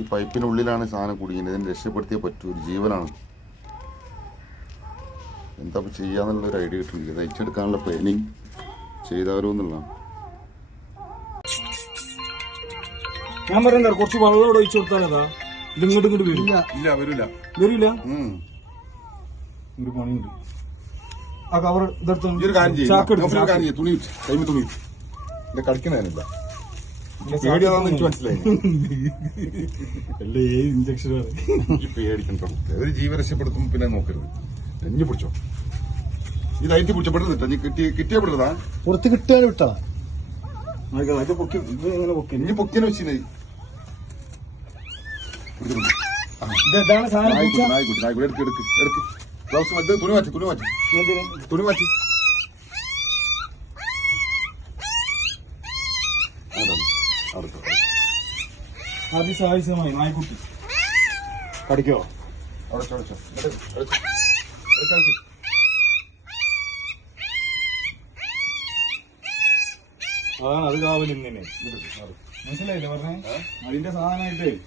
ഈ പൈപ്പിനുള്ളിലാണ് സാധനം കുടുങ്ങിയത്. ഇതിനെ രക്ഷപ്പെടുത്തിയേ പറ്റൂ. ഒരു ജീവനാണ്. എന്താ ചെയ്യാന്നുള്ളൊരു ഒരു ഐഡിയ കിട്ടുന്നില്ല തയ്ച്ചെടുക്കാനുള്ള പ്ലാനിങ് ചെയ്താലോ എന്നുള്ള ഞാൻ പറയുന്നത് കുറച്ച് വെള്ളം ഇവിടെ ഒഴിച്ചു ഇത് ഇങ്ങോട്ട് ഇങ്ങോട്ട് വരില്ല ഇല്ല. വരില്ല വരില്ല. ഒരു പണിയുണ്ട്. ആ കവർ ഇതെടുത്ത് ഈ ഒരു കാര്യം ചെയ്യ്. ചാക്ക് എടുക്ക്, നൗഫൽ ഒരു കാര്യം ചെയ്യ്. തുണി. കൈമ തുണി. ഇത് കളിക്കണേനില്ല ഒരു ജീവൻ രക്ഷപ്പെടുത്തും പിന്നെ നോക്കരുത്. തെഞ്ഞു പിടിച്ചോ. ഈ ലൈറ്റ് പിടിച്ചപ്പെടുന്നില്ല നീ കിട്ടിയ കിട്ടിയ പെടുന്നതാ പുറത്ത് കിട്ടിയാലും വിട്ടാ. ഇത് പൊക്കി ഇത് എങ്ങനെ പൊക്കി? ഇനി പൊക്കിനെ വെച്ചിനെ എടുക്ക് എടുക്ക് എടുക്ക്. ഗ്ലൗസ് മാറ്റി തുണി മാറ്റി തുണി മാറ്റി? തുണി മാറ്റി. അതാണ്. അവിടെ അതിസാഹസികമായി നായ്ക്കുട്ടി. കടിക്കോ. അതാണ് അത് കാവൽ ഇങ്ങനെ മനസ്സിലായില്ലേ പറഞ്ഞേ? അതിന്റെ സാധനമായിട്ടേ